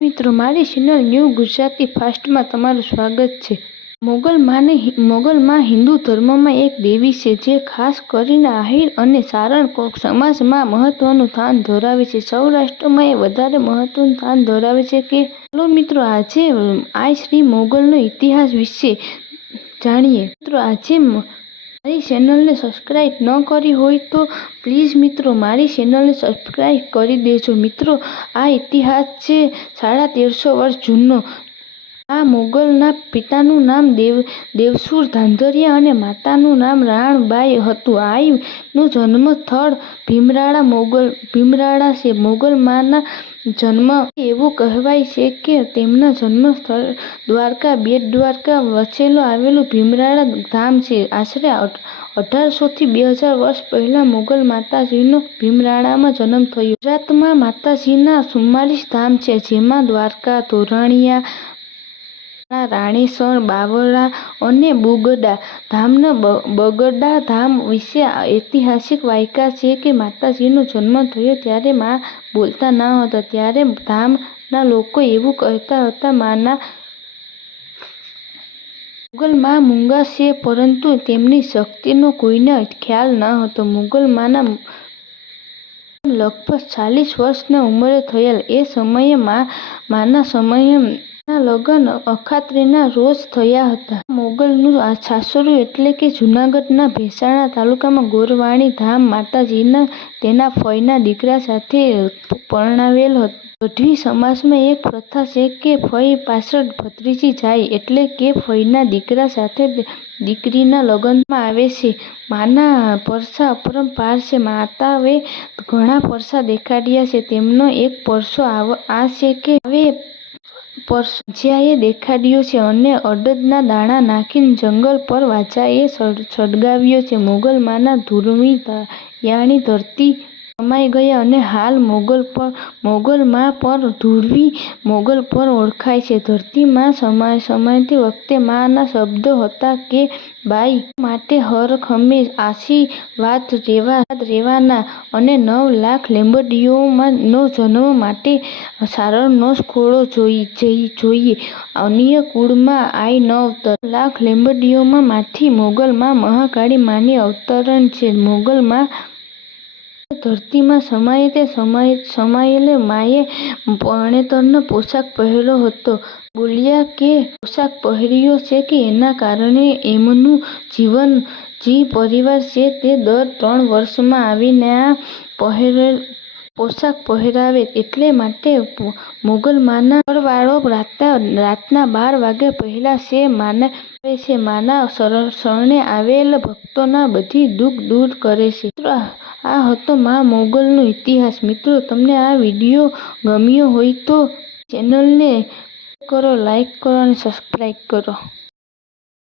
મિત્રો, મારી channel new Gujarati ફાસ્ટમાં તમારું સ્વાગત છે. મોગલ માને મોગલ માં હિન્દુ ધર્મમાં એક દેવી છે જે ખાસ કરીને આહિર અને સારણ સમાજમાં મહત્વનું સ્થાન ધરાવે છે. સૌરાષ્ટ્રમાં એ વધારે મહત્વનું સ્થાન ધરાવે છે કે, ચાલો મિત્રો, આજે આ શ્રી મોગલનો ઇતિહાસ વિશે જાણીએ. મિત્રો, આજે મારી ચેનલને સબસ્ક્રાઈબ ન કરી હોય તો પ્લીઝ મિત્રો મારી ચેનલને સબસ્ક્રાઈબ કરી દેજો. મિત્રો, આ ઇતિહાસ છે સાડા તેરસો વર્ષ જૂનો. આ મોગલના પિતાનું નામ દેવ, દેવસુર ધાંધરિયા અને માતાનું નામ રાણબાઈ હતું. આઈનું જન્મ સ્થળ ભીમરાળા મોગલ, ભીમરાળા છે. મોગલ માના જન્મ એવું કહેવાય છે કે તેમના જન્મ સ્થળ દ્વારકા, બેટ દ્વારકા વચ્ચેલો આવેલું ભીમરાળા ધામ છે. આશરે અઢારસોથી બે હજાર વર્ષ પહેલાં મોગલ માતાજીનો ભીમરાળામાં જન્મ થયો. ગુજરાતમાં માતાજીના ચુમ્માલીસ ધામ છે, જેમાં દ્વારકા તોરણિયા રાણેસણ બાવળા અને બુગડા ધામના બગડા ધામ વિશે ઐતિહાસિક વાયકા છે કે માતાજીનો જન્મ થયો ત્યારે મા બોલતા ન હતા. ત્યારે ધામના લોકો એવું કહેતા હતા, માના મુગલમાં મૂંગા છે, પરંતુ તેમની શક્તિનો કોઈને ખ્યાલ ન હતો. મુગલ માના લગભગ ચાલીસ વર્ષના ઉંમરે થયેલ એ સમયે માના સમયે ના લગ્ન અખાત્રીના રોજ થયા હતા. મોગલનું સાસરું એટલે કે જૂનાગઢના ભેસાણા તાલુકામાં ગોરવાણી ધામ માતાજીના તેના ફઈના દીકરા સાથે પરણાવેલ ગઢવી સમાજમાં એક પ્રથા છે કે ફઈ પાછળ ભત્રીજી જાય એટલે કે ફઈના દીકરા સાથે દીકરીના લગ્નમાં આવે છે. માના પરસા અપરંપાર છે. માતાએ ઘણા પરસા દેખાડ્યા છે. તેમનો એક પરસો આ છે કે હવે પરસો જ્યાંએ દેખાડ્યો છે અને અડદના દાણા નાખીને જંગલ પર વાજાએ સળગાવ્યો છે. મોગલ ધુરમી યાણી ધરતી સમાઈ ગયા અને હાલ મોગલ પર મોગલ માં પર ધૂળવી મોગલ પર ઓળખાય છે. ધરતીમાં સમાતી વખતે માના શબ્દો હતા કે, બાઈ, માટે હર હંમેશ આશીર્વાદ રહેવાના અને નવ લાખ લેંબડીઓનો જન્મ માટે સારણનો ખોળો જોઈએ. અન્ય કુળમાં આઈ નવ લાખ લેંબડીઓમાંથી મોગલ માં મહાકાળી માની અવતરણ છે. મોગલ માં ધરતીમાં સમાય તે સમયે માએ તરણેતરનો પોશાક પહેર્યો હતો. બોલ્યા કે, પોશાક પહેર્યો છે કે એના કારણે એમનું જીવન, જી પરિવાર છે તે દર ત્રણ વર્ષમાં આવીને આ પોશાક પહેરાવે એટલે માટે મોગલ માના ઘરવાળો રાતના બાર વાગ્યા પહેલા છે, માને છે. માના શરણે આવેલા ભક્તોના બધી દુઃખ દૂર કરે છે. આ હતો મા મોગલનો ઇતિહાસ મિત્રો તમને આ વિડીયો ગમ્યો હોય તો ચેનલને કરો લાઈક કરો અને સબસ્ક્રાઈબ કરો